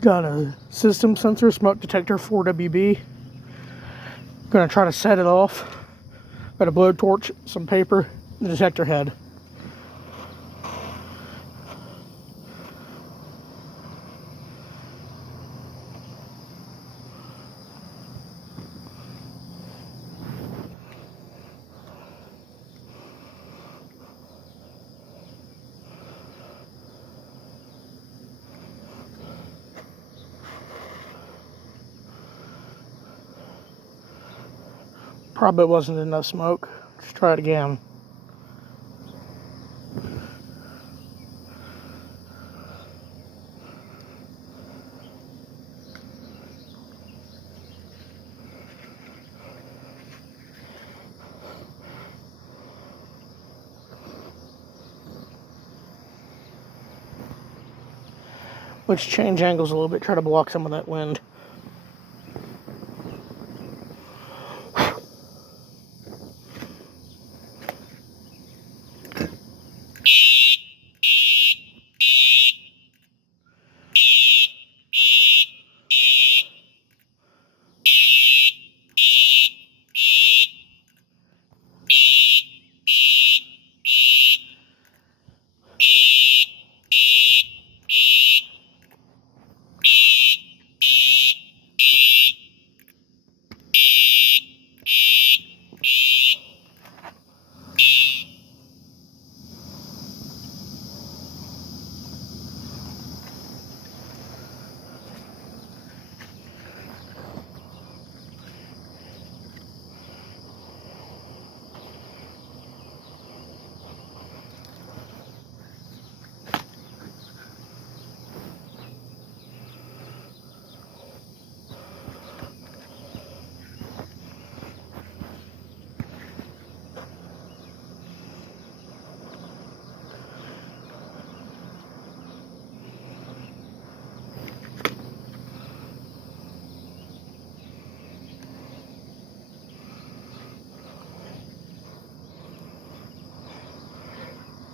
Got a system sensor smoke detector 4WB. Gonna try to set it off. Got a blowtorch, some paper, the detector head. Probably wasn't enough smoke. Let's try it again. Let's change angles a little bit, try to block some of that wind.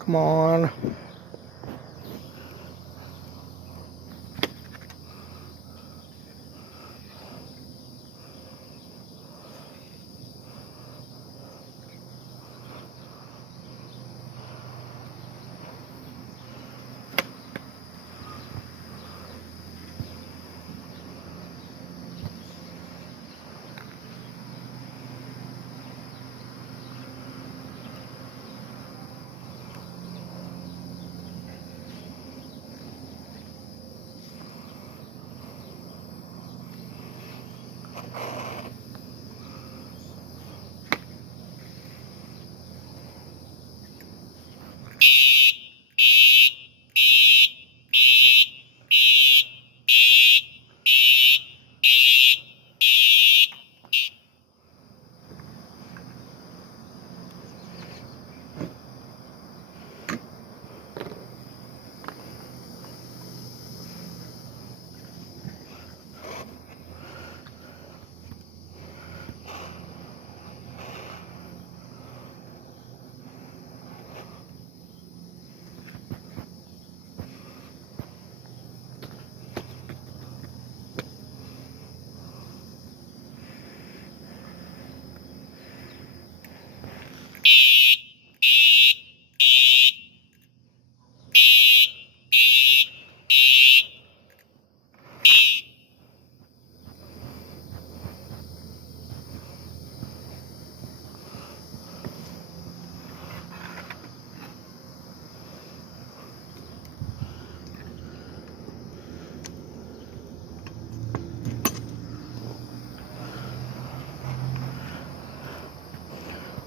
Come on.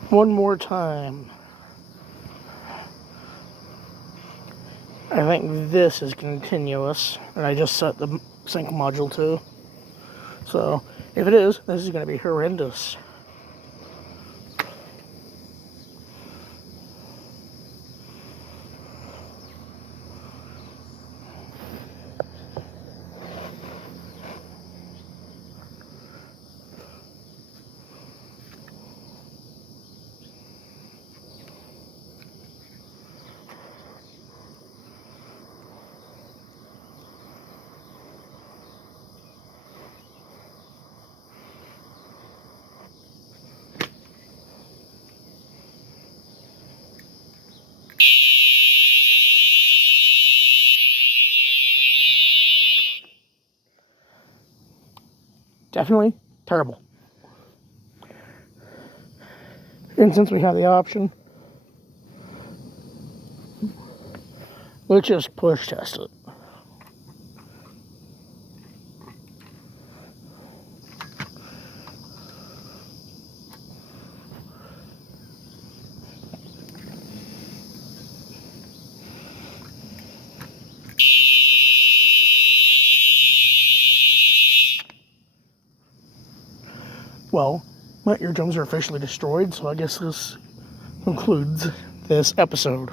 One more time. I think this is continuous, and I just set the sync module to. So, if it is, this is going to be horrendous. definitely terrible. And since we have the option, let's just push test it. Well, my eardrums are officially destroyed, so I guess this concludes this episode.